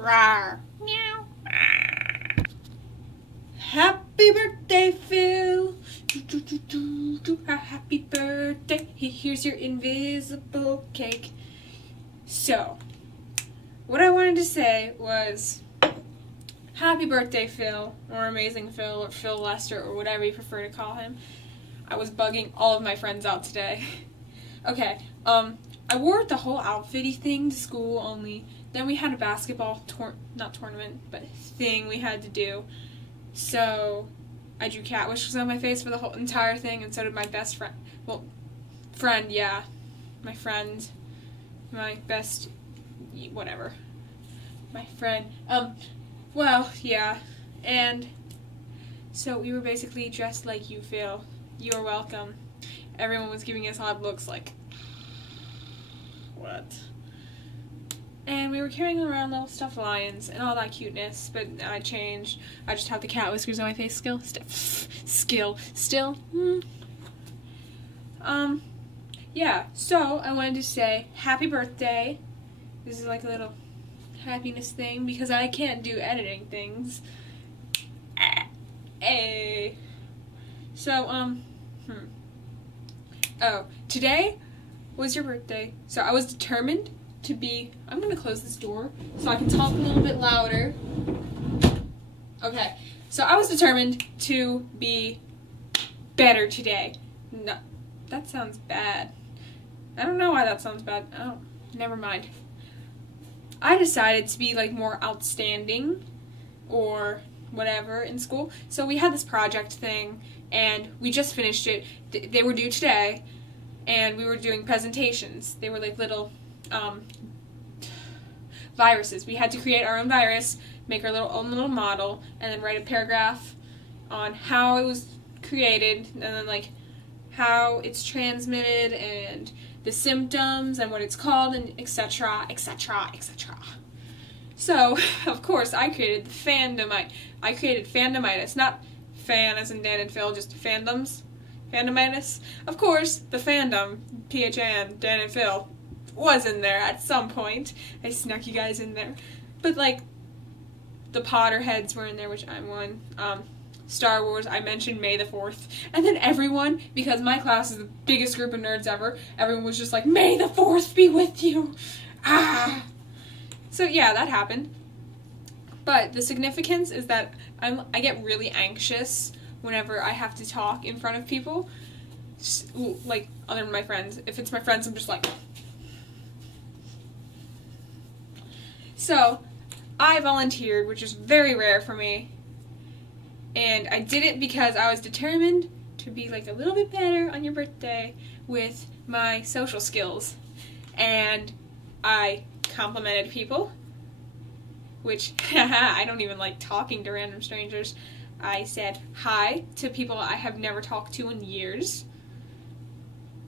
Rawr. Meow. Happy birthday, Phil. Happy birthday. Here's your invisible cake. So, what I wanted to say was, happy birthday, Phil, or Amazing Phil, or Phil Lester, or whatever you prefer to call him. I was bugging all of my friends out today. Okay, I wore the whole outfitty thing to school, only then we had a basketball, not tournament, but thing we had to do. So, I drew cat wishes on my face for the whole entire thing, and so did my best friend. Well, friend, yeah. My friend. My best, whatever. My friend. Well, yeah. And so we were basically dressed like you, Phil. You're welcome. Everyone was giving us odd looks like, what? And we were carrying around little stuffed lions and all that cuteness, but I changed. I just have the cat whiskers on my face still. Yeah, so I wanted to say happy birthday. This is like a little happiness thing because I can't do editing things. So, oh, today was your birthday, so I was determined to be, I'm going to close this door so I can talk a little bit louder. Okay, so I was determined to be better today. No, that sounds bad. I don't know why that sounds bad. Oh, never mind. I decided to be like more outstanding or whatever in school. So we had this project thing and we just finished it. They were due today and we were doing presentations. They were like little viruses. We had to create our own virus, make our own little model, and then write a paragraph on how it was created and then like how it's transmitted and the symptoms and what it's called and etc, etc, etc. So, of course, I created the fandomite. I created fandomitis, not fan as in Dan and Phil, just fandoms. Fandomitis. Of course, the fandom, PHAN, Dan and Phil, was in there at some point. I snuck you guys in there. But, like, the Potterheads were in there, which I'm one. Star Wars, I mentioned May the 4th. And then everyone, because my class is the biggest group of nerds ever, everyone was just like, May the 4th be with you! Ah! So yeah, that happened. But the significance is that I get really anxious whenever I have to talk in front of people. Just, like, other than my friends. If it's my friends, I'm just like... So, I volunteered, which is very rare for me. And I did it because I was determined to be like a little bit better on your birthday with my social skills. And I complimented people, which I don't even like talking to random strangers. I said hi to people I have never talked to in years.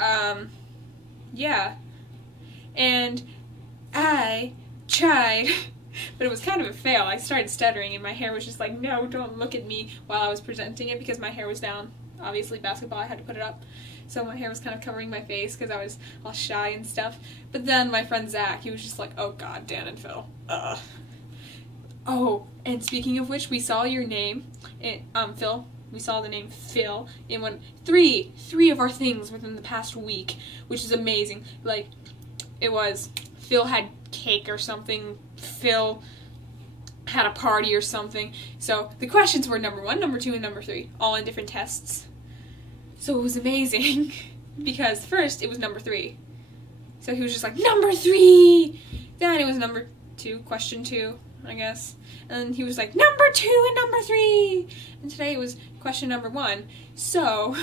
Yeah. And I tried, but it was kind of a fail. I started stuttering and my hair was just like, no, don't look at me while I was presenting it because my hair was down. Obviously, basketball, I had to put it up. So my hair was kind of covering my face because I was all shy and stuff. But then my friend Zach, he was just like, oh god, Dan and Phil. Oh, and speaking of which, we saw your name, Phil. We saw the name Phil in three of our things within the past week, which is amazing. Like, it was Phil had cake or something, Phil had a party or something. So the questions were number 1, number 2, and number 3, all in different tests. So it was amazing because first it was number 3. So he was just like, number 3! Then it was number 2, question 2, I guess. And then he was like, number 2 and number 3! And today it was question number 1. So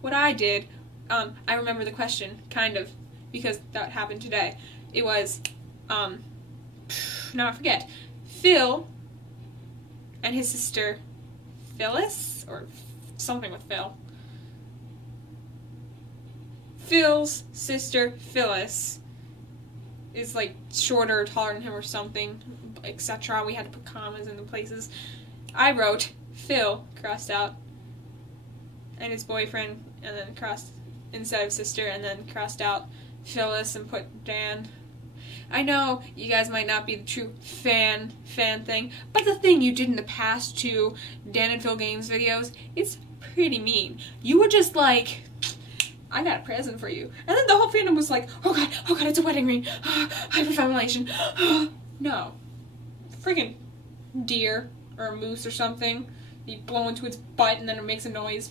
what I did, I remember the question, kind of, because that happened today. It was, now I forget, Phil and his sister Phyllis, or something with Phil. Phil's sister Phyllis is like shorter or taller than him or something, etc. We had to put commas in the places. I wrote Phil, crossed out, and his boyfriend, and then crossed instead of sister, and then crossed out Phyllis and put Dan. I know you guys might not be the true fan thing, but the thing you did in the past to Dan and Phil Games videos, it's pretty mean. You were just like, I got a present for you. And then the whole fandom was like, oh god, it's a wedding ring. Hyperventilation. No. Freaking deer or a moose or something. You blow into its butt and then it makes a noise.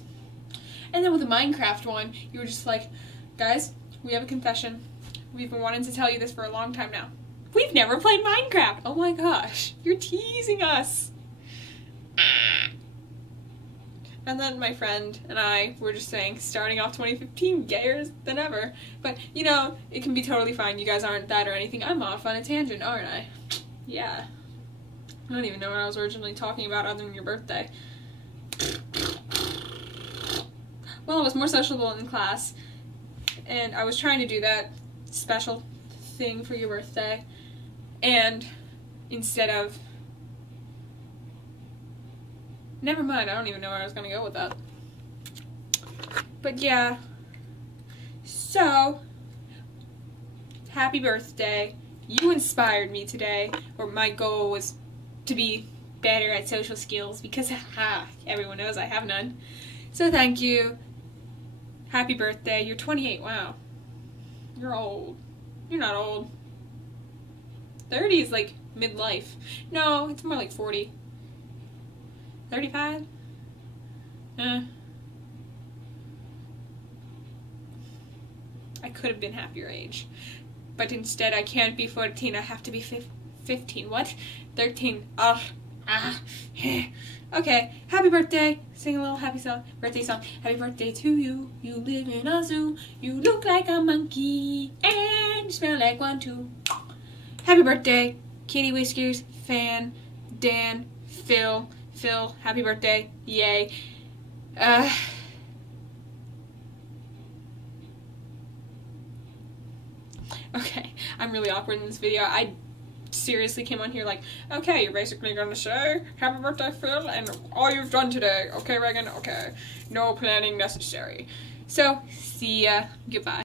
And then with the Minecraft one, you were just like, guys, we have a confession. We've been wanting to tell you this for a long time now. We've never played Minecraft. Oh my gosh, you're teasing us. And then my friend and I were just saying, starting off 2015, gayer than ever. But, you know, it can be totally fine. You guys aren't that or anything. I'm off on a tangent, aren't I? Yeah. I don't even know what I was originally talking about other than your birthday. Well, I was more sociable in class, and I was trying to do that special thing for your birthday, and instead of... Never mind, I don't even know where I was going to go with that. But yeah, so, happy birthday. You inspired me today, or my goal was to be better at social skills, because everyone knows I have none. So thank you. Happy birthday. You're 28, wow. You're old. You're not old. 30 is like midlife. No, it's more like 40. 35? I could have been half your age. But instead I can't be 14, I have to be 15. What? 13. Okay, happy birthday. Sing a little happy song, birthday song. Happy birthday to you. You live in a zoo. You look like a monkey. And you smell like one too. Happy birthday, Kitty Whiskers, Fan, Dan, Phil, happy birthday, yay. Okay, I'm really awkward in this video. I seriously came on here like, okay, you're basically gonna say, happy birthday, Phil, and all you've done today. Okay, Reagan, okay. No planning necessary. So, see ya, goodbye.